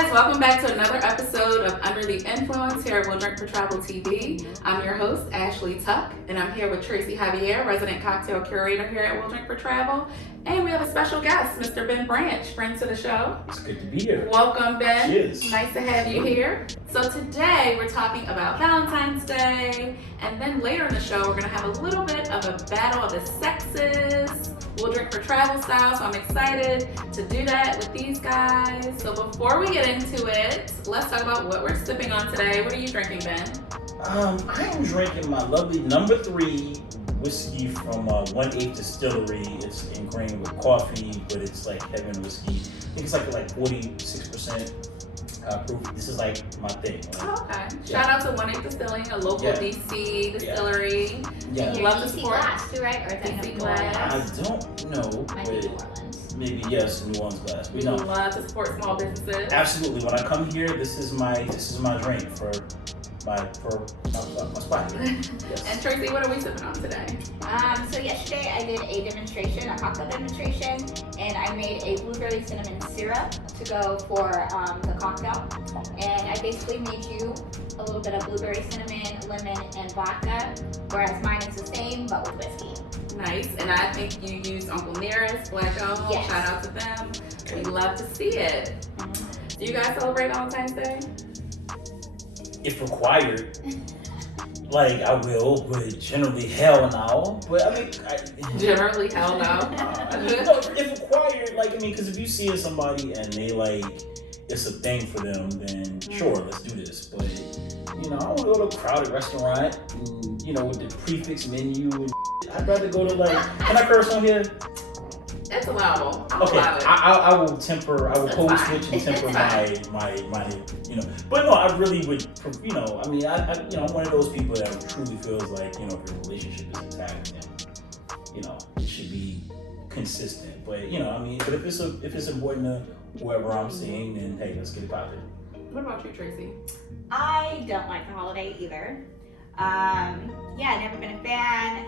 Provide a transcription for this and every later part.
guys, welcome back to another episode of Under the Influence here at We'll Drink for Travel TV. I'm your host, Ashley Tuck, and I'm here with Tracy Javier, resident cocktail curator here at We'll Drink for Travel. And we have a special guest, Mr. Ben Branch, friend to the show. It's good to be here. Welcome, Ben. Cheers. Nice to have you here. So today we're talking about Valentine's Day, and then later in the show we're going to have a little bit of a battle of the sexes. We'll drink for travel style, so I'm excited to do that with these guys. So before we get into it, let's talk about what we're sipping on today. What are you drinking, Ben? I am drinking my lovely number 3 whiskey from 1/8 Distillery. It's ingrained with coffee, but it's like heaven whiskey. I think it's like 46% proof. This is like my thing. Like, Okay. Yeah. Shout out to 1/8 Distilling, a local DC distillery. Yeah. And Love your the DC support. glass too, right? Or is that DC New glass. Orleans? I don't know, Might be New but Orleans. maybe yes, New Orleans glass. We We know. love to support small businesses. Absolutely. When I come here, this is my drink for my spot here. Yes. And Tracy, what are we sipping on today? So yesterday I did a demonstration, a cocktail demonstration, and I made a blueberry cinnamon syrup to go for the cocktail. And I basically made you a little bit of blueberry cinnamon, lemon, and vodka, whereas mine is the same but with whiskey. Nice. And I think you used Uncle Nearest, Black-owned. Yes. Shout out to them. We love to see it. Do you guys celebrate Valentine's Day? If required, like I will, but generally hell no. But I mean, Generally, hell no. No, if required, like I mean, because if you see somebody and they like it's a thing for them, then sure, let's do this. But you know, I don't want to go to a crowded restaurant, and, you know, with the prefix menu. And I'd rather go to like. Can I curse on here? It's allowable. I'm Okay, allowed it. I will temper. I will That's code fine. switch and temper It's my you know. But no, I really would. You know, I mean, I you know, I'm one of those people that truly feels like, you know, if your relationship is intact, then you know it should be consistent. But you know, I mean, but if it's important to whoever I'm seeing, then hey, let's get it poppin'. What about you, Tracy? I don't like the holiday either. Yeah, never been a fan.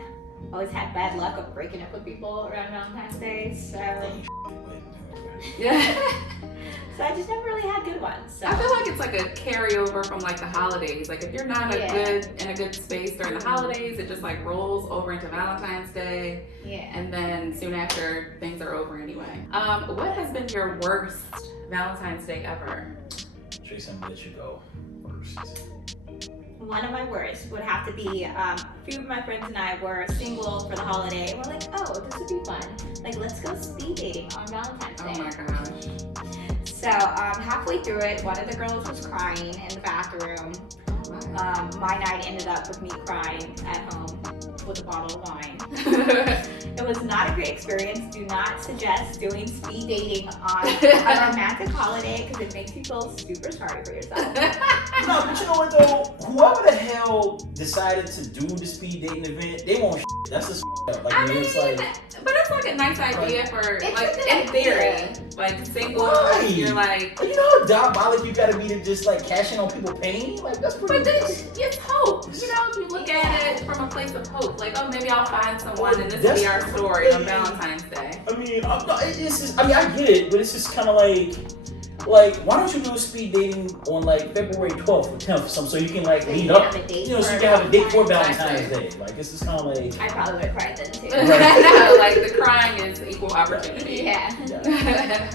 Always had bad luck of breaking up with people around Valentine's Day, so Yeah. so I just never really had good ones. So. I feel like it's like a carryover from like the holidays. Like if you're not in a good space during the holidays, it just like rolls over into Valentine's Day. Yeah. And then soon after, things are over anyway. What has been your worst Valentine's Day ever? Tracy, I'm gonna let you go first. One of my worst would have to be a few of my friends and I were single for the holiday. We're like, oh, this would be fun. Like, let's go speed dating on Valentine's Day. Oh my gosh. So halfway through it, one of the girls was crying in the bathroom. My night ended up with me crying at home with a bottle of wine. It was not a great experience. Do not suggest doing speed dating on a romantic holiday because it makes you feel super sorry for yourself. No, but you know what though? Whoever the hell decided to do the speed dating event, they won't. That's just up. Like, I mean, it's like. but it's like a nice idea for It's like a good in theory, idea. like single. Right. You're like, You know how diabolic you gotta be to just like cash in on people's pain? Like that's pretty. but then it's hope. You know, if you look at it from a place of hope, like, oh, maybe I'll find someone and this will be our story on Valentine's Day. I mean, it's just, I mean, I get it, but it's just kind of like, why don't you do speed dating on like February 12th or 10th or something so you can like So meet you up, can have a date you know, so for you can have a date for Valentine's Valentine's Day. Like, it's just kind of like. I probably would have cried then too. No, like the crying is equal opportunity. Yeah.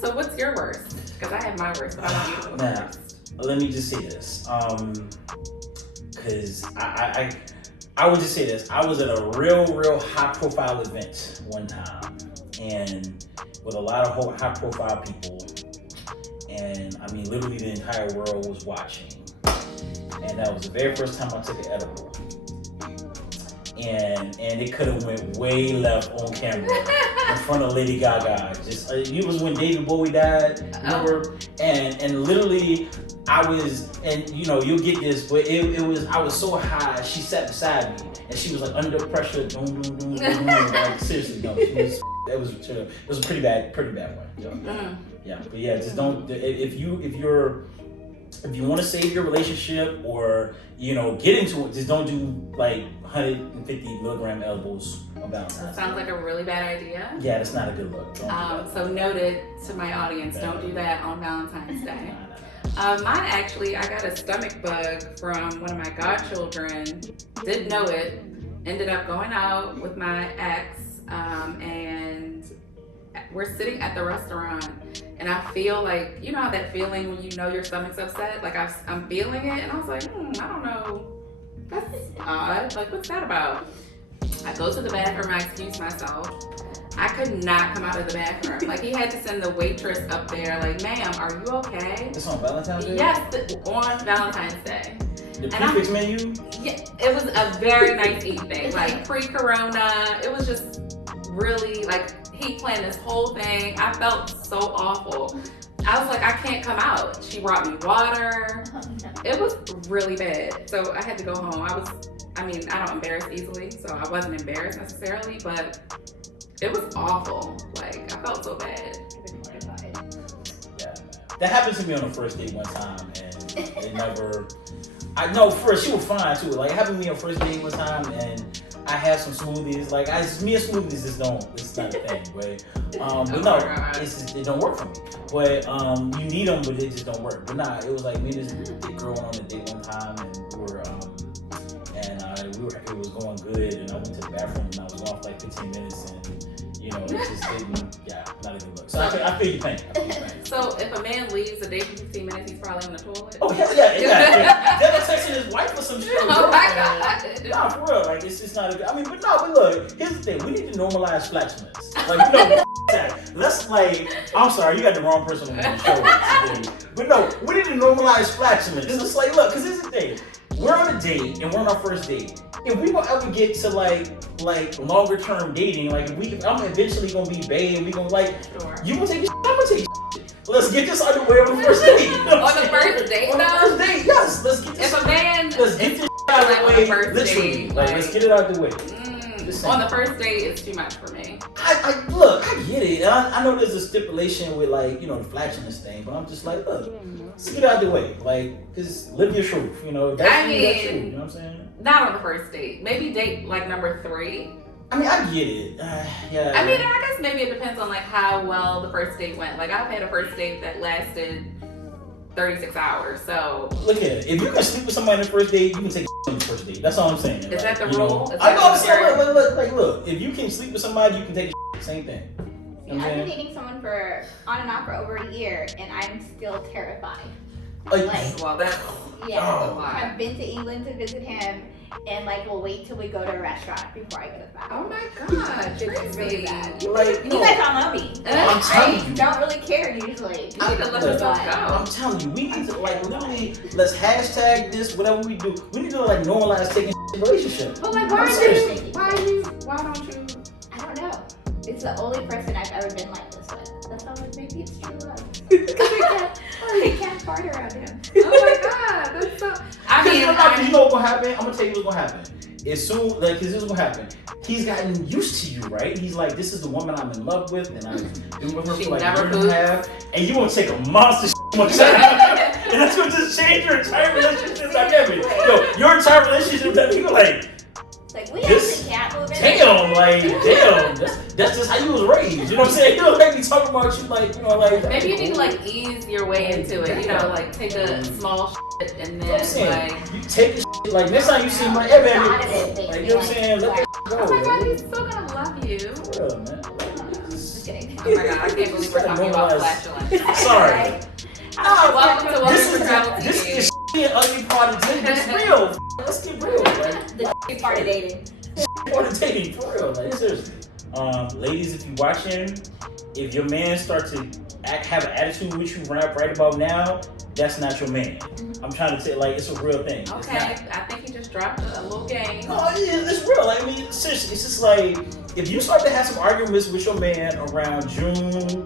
So what's your worst? Because I have my worst, but I want you to go Now, first. let me just say this, because I would just say this. I was at a real high profile event one time, and with a lot of high profile people, and I mean literally the entire world was watching, and that was the very first time I took an edible, and it could have went way left on camera in front of Lady Gaga. Just it was when David Bowie died, remember? And literally I was, and you know you'll get this, but it was, I was so high. She sat beside me and she was like under pressure, like seriously, no, she was. It was a pretty bad one. So, yeah, but yeah, just don't. If you want to save your relationship or you know get into it, just don't do like 150 milligram edibles on Valentine's. Sounds like a really bad idea. Yeah, that's not a good look. Don't do that. So noted to my audience, don't do that on Valentine's Day. Mine actually, I got a stomach bug from one of my godchildren. Didn't know it. Ended up going out with my ex, and we're sitting at the restaurant, and I feel like, you know how that feeling when you know your stomach's upset? Like I'm feeling it, and I was like, I don't know. That's odd. Like, what's that about? I go to the bathroom, I excuse myself. I could not come out of the bathroom. Like, he had to send the waitress up there, like, ma'am, are you okay? It's on Valentine's Day? Yes, on Valentine's Day. The prefix menu? Yeah, it was a very nice evening. Like, pre-corona, it was just really, like, he planned this whole thing. I felt so awful. I was like, I can't come out. She brought me water. It was really bad. So I had to go home. I don't embarrass easily, so I wasn't embarrassed necessarily, but it was awful. Like, I felt so bad. Yeah. That happened to me on the first date one time, and it never... First, she was fine too. Like, it happened to me on first date one time, and I had some smoothies. Like, me and smoothies it's not a thing. But it don't work for me. But you need them, but they just don't work. But nah, it was like me and this girl went on a date one time, and it was going good, and I went to the bathroom, and I was off like 15 minutes, and you know, it just didn't. Yeah, not a good look. So I feel your pain. So if a man leaves a date for 15 minutes, he's probably on the toilet. Oh hell yeah. Devil texting his wife or some shit. Oh my god. Nah, for real. Like, it's just not a good. But look. Here's the thing. We need to normalize flatulence. Like, that. Let's I'm sorry, you got the wrong person on the show today. But no, we need to normalize flatulence. It's just like, look, because here's the thing. We're on a date and we're on our first date. If we will ever get to like longer term dating, like I'm eventually gonna be bae and we gonna sure. You gonna take your shit, I'm gonna take your shit. Let's get this underway on the first date. You know on the first date, on the first date, yes. Let's get this. If a man, let's get this shit out of the way. Literally, let's get it out of the way. On the first date, it's too much for me. I get it. I know there's a stipulation with the flatulence thing, but I'm just like, look, let's get it out of the way. Cause live your truth, that's you, that's you. You know what I'm saying? Not on the first date. Maybe date number 3. I get it. Yeah. I guess maybe it depends on how well the first date went. Like, I've had a first date that lasted 36 hours, so. Look at it. If you can sleep with somebody on the first date, you can take on the first date. That's all I'm saying. Is that the rule? I know I'm saying, look, if you can sleep with somebody, you can take same thing. I've been dating someone for on and off for over a year, and I'm still terrified. Well, that's a lot. I've been to England to visit him, and we'll wait till we go to a restaurant before I go to the bathroom. Oh my god, It's really bad. You guys all know me. I'm telling you. Don't really care usually. You need to let yourself go. I'm telling you, we need to literally let's hashtag this, whatever we do. We need to normalize taking relationships. But why don't you? I don't know. It's the only person I've ever been like this with. That's why maybe it's true love. Because I can't fart around him. Oh my god, that's so. You know what's gonna happen? I'm gonna tell you what's gonna happen. As soon, cause this is what's gonna happen. He's gotten used to you, right? He's like, this is the woman I'm in love with, and I've been with her for a year and a half. And you gonna take a monster and that's gonna just change your entire relationship dynamic. Your entire relationship dynamic, we actually can't move in. Damn, that's just how you was raised. You know what I'm saying? You don't make me talk about you maybe you need to ease your way into it. Take a small shit and then you take a shit next time you see my baby. You know what I'm saying? Let that go. Oh my god, he's still gonna love you. For real, man. Just kidding. Oh my god, I can't believe we're talking about flatulence. Sorry. Welcome to Welcome for Travel TV. This is the shit ugly part of dating. It's real. Let's get real. The part of dating. Part of dating, for real. Seriously. Ladies, if you're watching, if your man starts to have an attitude with you right about now, that's not your man. I'm trying to tell it's a real thing. Okay, I think he just dropped a little game. No, it's real. Seriously, it's just if you start to have some arguments with your man around January,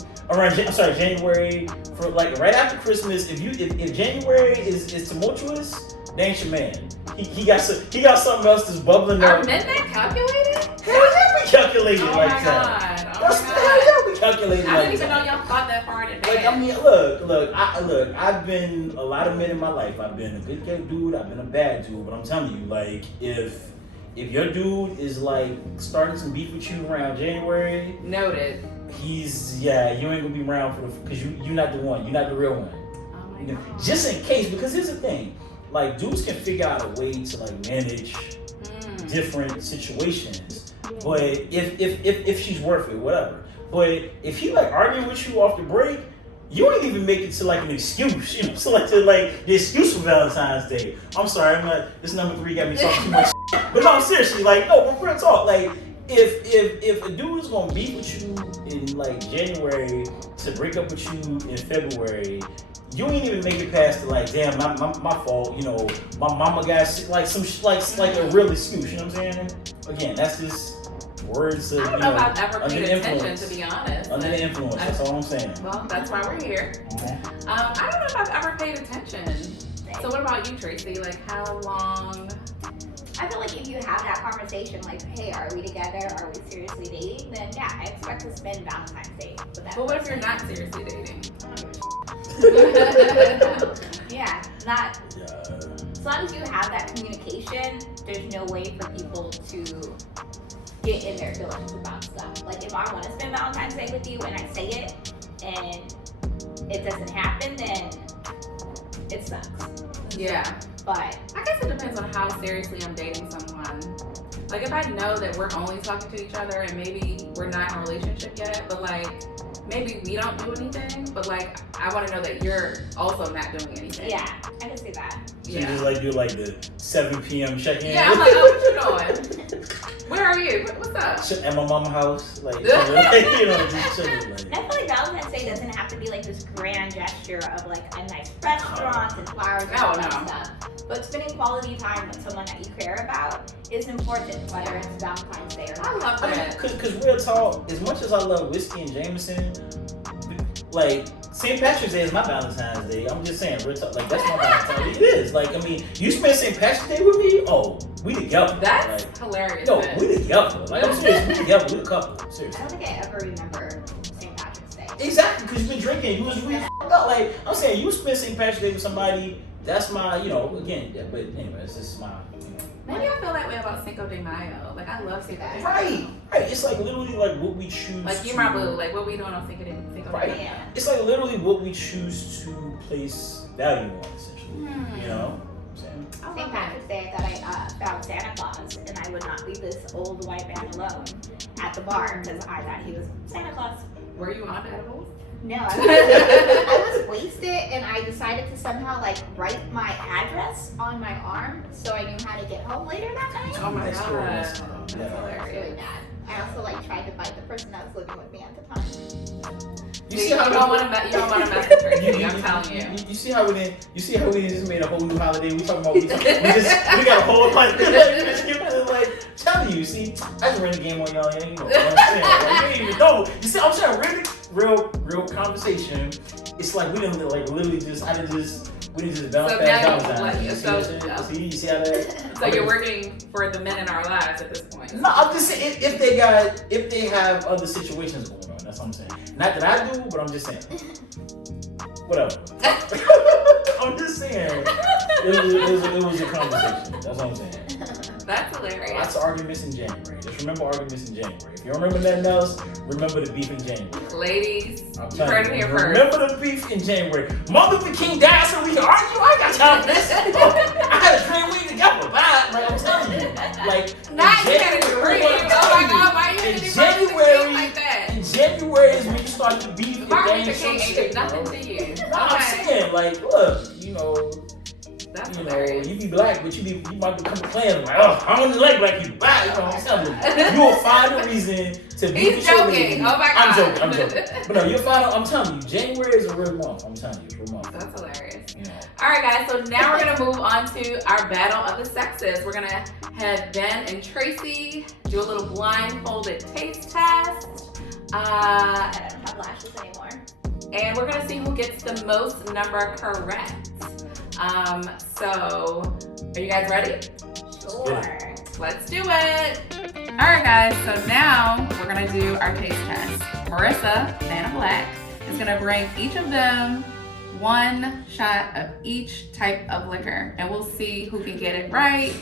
for right after Christmas, if January is tumultuous, they ain't your man. He got something else that's bubbling up. Are men that calculated? Hell yeah, we calculated that. Hell yeah, we calculated I didn't even know y'all thought that far in advance. Look. I've been a lot of men in my life. I've been a good dude. I've been a bad dude. But I'm telling you, if if your dude is like starting some beef with you around January, Noted. you ain't gonna be around because you're not the one, you're not the real one. Oh my God. Just in case, because here's the thing, like dudes can figure out a way to like manage different situations, but if she's worth it, whatever. But if he like arguing with you off the break, you ain't even make it to like an excuse, you know, so like to like the excuse for Valentine's Day. I'm sorry, I'm not. This number 3 got me talking too much, but no, seriously, like no, but real talk, like if a dude is gonna beef with you in like January to break up with you in February, you ain't even make it past the like, damn, my fault, you know, my mama got sick, like some like a real excuse, you know what I'm saying? Again, that's just words of, I don't know if I've ever paid attention, influence. to be honest. Under the influence, that's all I'm saying. Well, that's why we're here. I don't know if I've ever paid attention. So what about you, Tracy? Like, how long? I feel like if you have that conversation, like, hey, are we together? Are we seriously dating? Then yeah, I expect to spend Valentine's Day with that. But what if you're not seriously dating? Yeah, not. Yeah. As long as you have that communication, there's no way for people to get in their feelings about stuff. Like if I want to spend Valentine's Day with you and I say it and it doesn't happen, then it sucks. Yeah. But I guess it depends on how seriously I'm dating someone. Like if I know that we're only talking to each other and maybe we're not in a relationship yet, but like maybe we don't do anything, but like I want to know that you're also not doing anything. yeah, I can see that. So you just like do like the 7 p.m. check-in? Yeah, I'm like, oh, what you doing? Where are you? What's up? At my mama's house, like, you know, just chilling. Like. And I feel like Valentine's Day doesn't have to be like this grand gesture of like a nice restaurant and flowers and all that stuff. But spending quality time with someone that you care about is important, whether it's Valentine's Day or not. I love that. Cause real talk, as much as I love whiskey and Jameson, like St. Patrick's Day is my Valentine's Day. I'm just saying, real talk, like that's my Valentine's Day. It is. Like, I mean, you spend St. Patrick's Day with me? Oh, we together. That's like, hilarious. No, we together. Like, I'm serious, we together. We a couple. Seriously. I don't think I ever remember St. Patrick's Day. Exactly, because you've been drinking. You was really f***ed up. Like, I'm saying, you spend St. Patrick's Day with somebody, that's my, you know, again, yeah, but anyway, it's just my, you know. Maybe I feel that way about Cinco de Mayo. Like I love Cinco de Mayo. Right. It's like literally like what we choose. Like you're my boo. Like what we doing on Cinco de Mayo. Right. It's like literally what we choose to place value on, essentially. You know. St. Patrick's Day, I thought I found Santa Claus, and I would not leave this old white man alone at the bar because I thought he was Santa Claus. Were you on edibles? No, I was wasted, and I decided to somehow like write my address on my arm so I knew how to get home later that night. Oh my god, that's It was really bad. I also like tried to fight the person that was living with me at the time. You don't want to mess with Tracy. I'm telling you. You see how we didn't? You see how we just made a whole new holiday? We talking about we got a whole like telling you. See, I just ran the game on y'all. You know what I'm saying? Like, you ain't even know. You see, I'm saying real conversation. It's like we didn't like literally just we didn't just bounce past Valentine's. You see how that? So you're working for the men in our lives at this point. No, I'm just saying if they have other situations going on. That's what I'm saying. Not that I do, but I'm just saying. Whatever. I'm just saying. It was a conversation. That's what I'm saying. That's hilarious. Lots of arguments in January. Just remember arguments in January. If you don't remember nothing else, remember the beef in January. Ladies, you heard it here first. Remember the beef in January. Martin Luther King died so we can argue. I ain't got time for this. I had a dream we together. Bye. Like I'm telling you. Like not had a dream. Oh my god, why you in January like that? In January is when you start to beef. Martin Luther King ain't do nothing to you. No, I'm saying like, look, you know. That's you hilarious. know, you be black, but you might become a Klan. Like, oh, I don't like black people. Bye. You know what I'm telling you. You'll find a reason to be. He's joking. Oh my god. I'm joking. But no, you'll find. I'm telling you, January is a real month. I'm telling you, it's a real month. That's hilarious. You know. All right, guys. So now we're gonna move on to our battle of the sexes. We're gonna have Ben and Tracy do a little blindfolded taste test. I don't have lashes anymore. And we're gonna see who gets the most number correct. So, are you guys ready? Sure. Let's do it. All right, guys. So now we're gonna do our taste test. Marissa, Vanna Black, is gonna bring each of them one shot of each type of liquor, and we'll see who can get it right.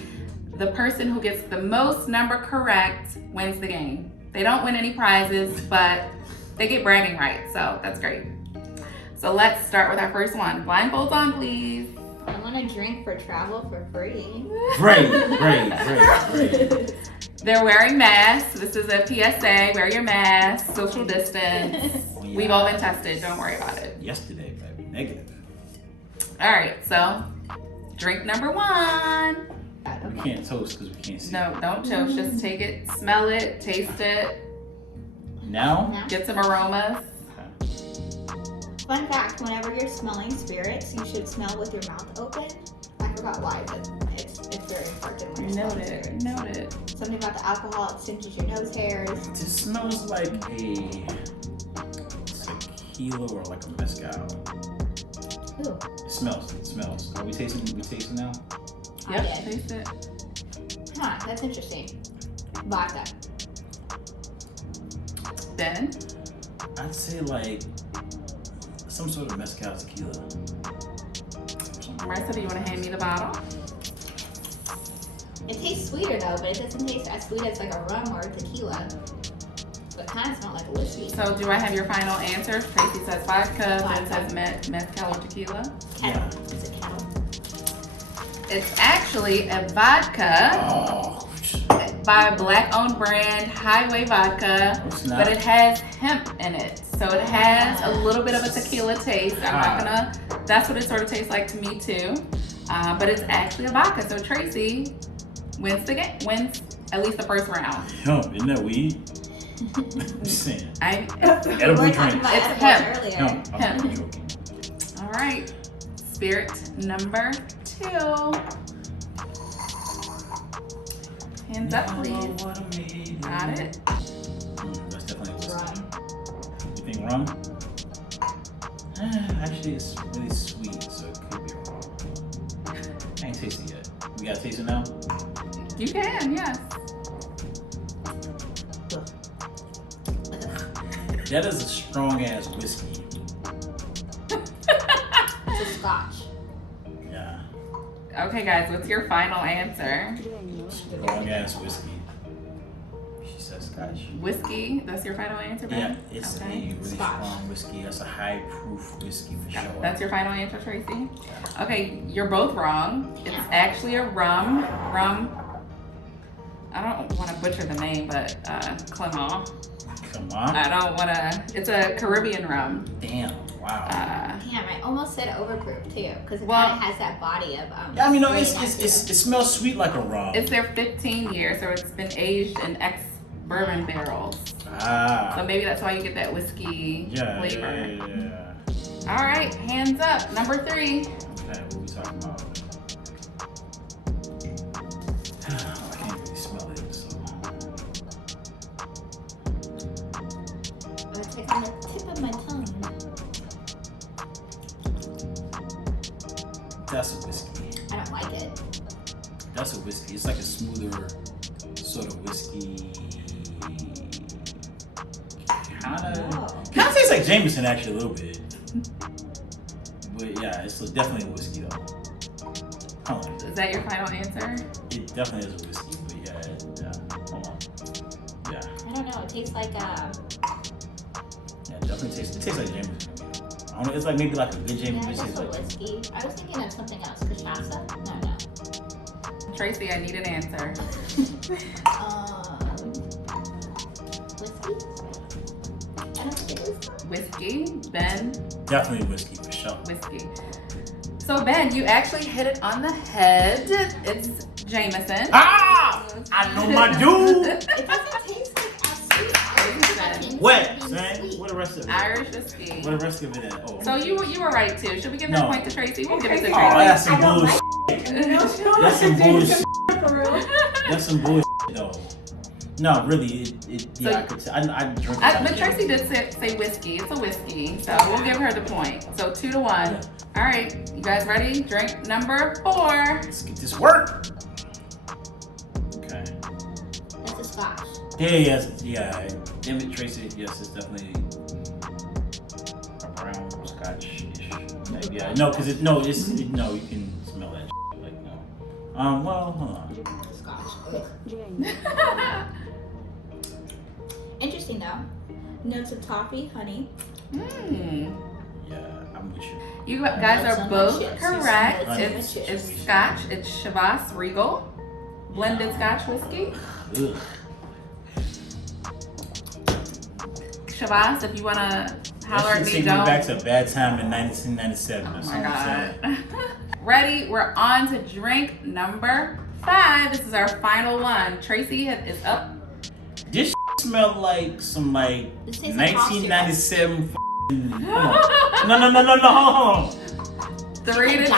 the person who gets the most number correct wins the game. They don't win any prizes, but they get bragging rights, so that's great. So let's start with our first one. Blindfolds on, please. I want to drink for travel for free. Great. They're wearing masks. This is a PSA. Wear your mask. Social distance. Oh, yeah. We've all been tested. Don't worry about it. Yesterday, baby. Negative. All right, so drink number 1. We can't toast because we can't see. No, don't toast. Just take it, smell it, taste it, Now? get some aromas. Fun fact, whenever you're smelling spirits, you should smell with your mouth open. I forgot why, but it's very important when you're smelling spirits. Noted. Something about the alcohol, it singes your nose hairs. It just smells like a tequila or like a mezcal. Ooh. It smells. Are we tasting now? Yep, I taste it. Huh, that's interesting. Vodka. Ben? I'd say like some sort of mezcal tequila. Marissa, do you want to hand me the bottle? It tastes sweeter though, but it doesn't taste as sweet as like a rum or a tequila. But it kind of smells like a whiskey. So do I have your final answer? Tracy says vodka, Ben says mezcal or tequila. Yeah. Is it kettle? It's actually a vodka Oh. by Black-owned brand Highway Vodka, It's not. but it has hemp in it. So it has a little bit of a tequila taste. That's what it sort of tastes like to me too. But it's actually a vodka. So Tracy wins at least the first round. Hemp, isn't that weed? I'm just saying. Edible We were drink. talking about It's edible hemp. earlier. No, I'm Hemp. joking. All right. Spirit number 2. Hands up, please. Got it. That's definitely whiskey. Rum. You think rum? Actually, it's really sweet, so it could be rum. I ain't tasted it yet. We gotta taste it now? You can, yes. That is a strong ass whiskey. It's a scotch. Yeah. Okay, guys, what's your final answer? Strong ass whiskey. She says scotch. Whiskey? That's your final answer, Ben? Yeah, it's Okay. a really Scotch. strong whiskey. That's a high proof whiskey for sure. That's your final answer, Tracy? Okay, you're both wrong. It's Yeah. actually a rum. I don't want to butcher the name, but Clement. Come on. It's a Caribbean rum. Damn. Wow. Damn, I almost said overproof too, because it Well- kind of has that body of Yeah, I mean, no, really it smells sweet like a rum. It's their 15 years, so it's been aged in ex-bourbon barrels. So maybe that's why you get that whiskey flavor. Yeah. All right, hands up. Number 3. Okay, what we talking about? I can't really smell it, so. It's like on the tip of my tongue. That's a whiskey. I don't like it. That's a whiskey. It's like a smoother sort of whiskey. Kind of tastes like Jameson actually a little bit. But yeah, it's definitely a whiskey though. Is that your final answer? It definitely is a whiskey, but yeah. Hold on. Yeah, I don't know. It tastes like yeah, it definitely tastes. It tastes like Jameson. I don't know. It's like maybe like a good yeah, Jameson. it's It tastes also like. whiskey. I was thinking of something else. Cachaça? No. Tracy, I need an answer. Whiskey? I don't think it was. Whiskey, Ben, Definitely whiskey for sure. whiskey. So Ben, you actually hit it on the head. It's Jameson. Ah! I know my dude. It doesn't taste like as sweet. What? Man, what the rest of it? Irish whiskey. What the rest of it is? Oh. So you were right too. Should we give that No. point to Tracy? We'll give it to Oh, Tracy. that's some I don't bullshit. That's some bullshit. That's some bullshit, though. No, really, So- I could. I drink. But Tracy did say whiskey. It's a whiskey, so we'll give her the point. So 2-1. Yeah. All right, you guys ready? Drink number 4. Let's get this work. Okay. That's a scotch. Yeah. Damn it, Tracy. Yes, it's definitely a brown scotch-ish. Yeah, no, because you can smell that. Like no. Well, hold on. Scotch. Interesting though. Notes of toffee, honey. Mm. Yeah, I'm with you. You guys Notes are on both my chips. correct. Notes on my It's chips. Scotch. It's Chivas Regal blended Scotch whiskey. Ugh. Chivas, if you wanna holler That at should me, take me don't. back to a bad time in 1997 or Oh something. my god. Ready? We're on to drink number 5. This is our final one. Tracy is up. This smelled like some This tastes like cough syrup. 1997 Come on. No, hold on. 3 to 2.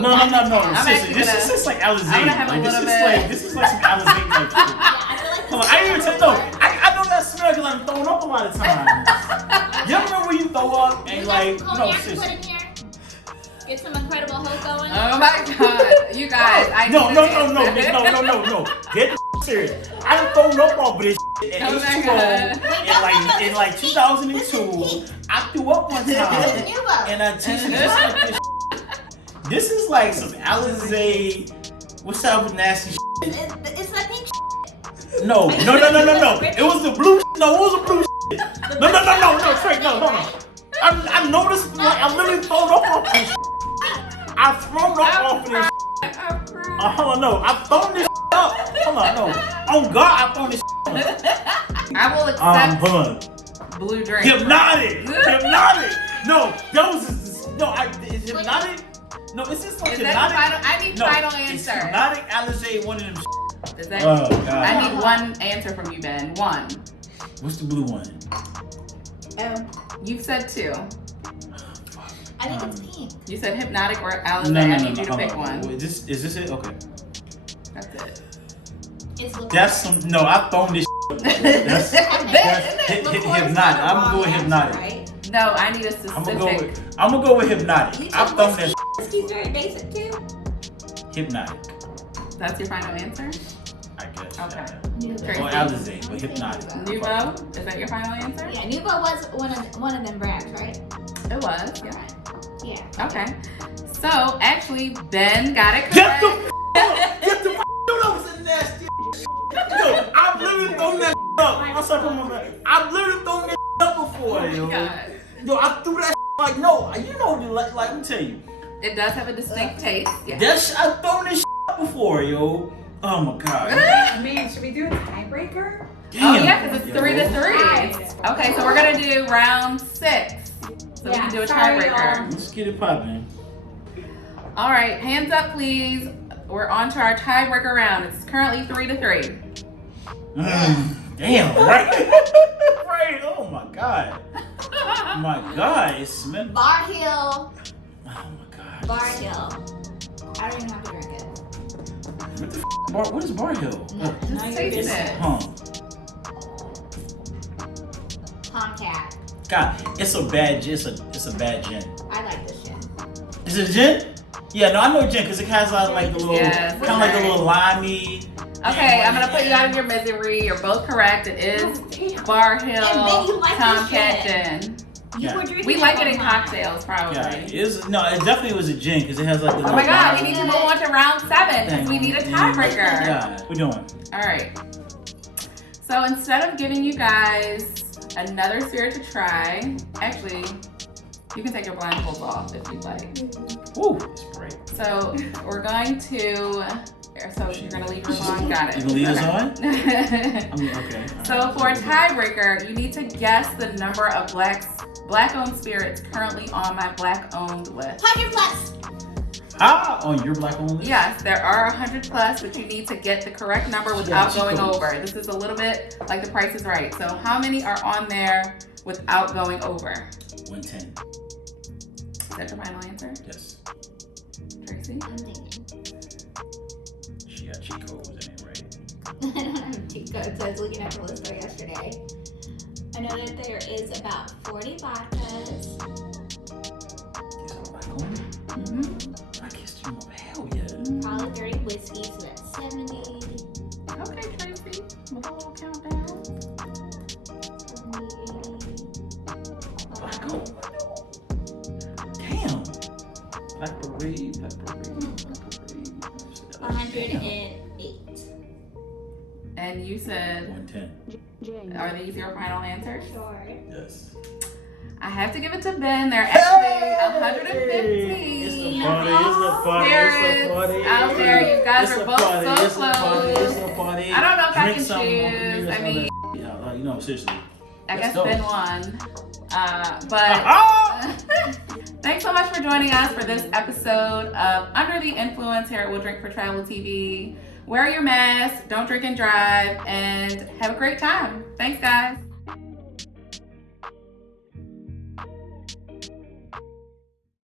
No. I'm Seriously, actually this gonna- is just like Alizé. I'm gonna have a Like, little this is like some Alizé type shit. Yeah, I feel like Come on, I didn't even tell you. No, I know that smell because I'm throwing up a lot of times. You ever remember when you throw up and like, some no, cognac to seriously. put in here. Get some Incredible Hulk going. Oh my god. You guys, I No. need an answer. Get the serious. I done thrown up off of this shit at Oh my H2O in like 2002. I threw up one time. And I teach you just like this. This is like some Alizé. What's up with nasty shit? It's that pink. No. It was the blue. No, it was the blue. No. Straight. No. I noticed. Like I literally thrown up off this. I thrown up off of this. Hold on, no. I've thrown this up. Hold on, no. On God, I've thrown this up. I will accept Hold on. blue drink. Hypnotiq. No, that was is Hypnotiq? No, is this like Is that Hypnotiq? final? I need No, final it's answer. Hypnotiq, Alizé, one of them. Is that, Oh God. I need one answer from you, Ben. One. What's the blue one? You've said 2. I think it's pink. You said Hypnotiq or Alizé. No. I need you to hold pick on. one. Wait, is this it? Okay. That's it. It's That's some. No, I've thrown this. That's Hypnotiq. I'm going with Hypnotiq. Right? No, I need a specific. I'm gonna go with Hypnotiq. I've thrown that. Whiskey's very basic too. Hypnotiq. That's your final answer? I guess. Okay. Or Alizé, but Hypnotiq. Nuvo? Is that your final answer? Yeah, Nuvo was one of them brands, right? It was. Yeah. Yeah. Okay. So actually, Ben got it correct. Get the that was a nasty. Yo, I've literally thrown that up. What's up, I've literally thrown that up before, Oh yo. my God. Yo, I threw that like no, you know, like let me tell you. It does have a distinct taste. Yeah. I've thrown this up before, yo. Oh my God. Man, should we do a tiebreaker? Oh yeah, because it's yo. 3 to 3. Okay, so we're gonna do round 6. So we can do a sorry, tiebreaker. y'all. Let's get it poppin'. All right, hands up, please. We're on to our tiebreaker round. It's currently 3 to 3. Damn, right? Right. Oh my God. My God, it smells. Bar Hill. Oh my God. Bar Hill. I don't even have to drink it. What the what is Bar Hill? Just taste it. Huh. Tomcat. God, it's a bad gin. It's a bad gin. I like this gin. Is it gin? Yeah, no, I know gin because it has like the little, Yes, kind of like the little limey. Okay, I'm gonna put you out of your misery. You're both correct. It is Bar Hill And then you like Tomcat this Gin. You Yeah. were drinking We like it it in one time. cocktails, probably. Yeah, it definitely was a gin because it has like the. Oh my God, we need to move on to round 7 because we need a tiebreaker. Yeah, we're doing. All right. So instead of giving you guys another spirit to try, actually, you can take your blindfolds off if you'd like. Woo, it's great. So we're going to. So you're gonna leave yours on. Got it. You gonna leave us Okay. on? I mean, okay. So for a tiebreaker, you need to guess the number of black-owned spirits currently on my black-owned list. 100 plus. On your black-owned list? Yes, there are 100 plus, but you need to get the correct number without Yeah, going cool. over. This is a little bit like The Price is Right. So how many are on there without going over? 110. Is that your final answer, Yes. Tracy? I'm thinking. She got cheat codes in it, right? I don't have cheat codes. I was looking at the list yesterday. I know that there is about 40 vodkas. These are black-owned? Mm-hmm. I guess you know, hell yeah. Probably 30 whiskey, so that's 70. Okay, Tracy. With a little countdown. 70, 80. Black-owned. Damn. Black Parade. 108. And you said, 110. are these your final answers? Sure. Yes. I have to give it to Ben. They're actually 115. It's the party. It's the party. Spirits It's the party. out there, you guys It's are the both party, so it's the party, close. It's the party. I don't know if I Drink can something, choose. let's I mean, yeah, like, you know, seriously. I Let's guess go. Ben won. But thanks so much for joining us for this episode of Under the Influence here at We'll Drink for Travel TV. Wear your mask, don't drink and drive, and have a great time. Thanks, guys.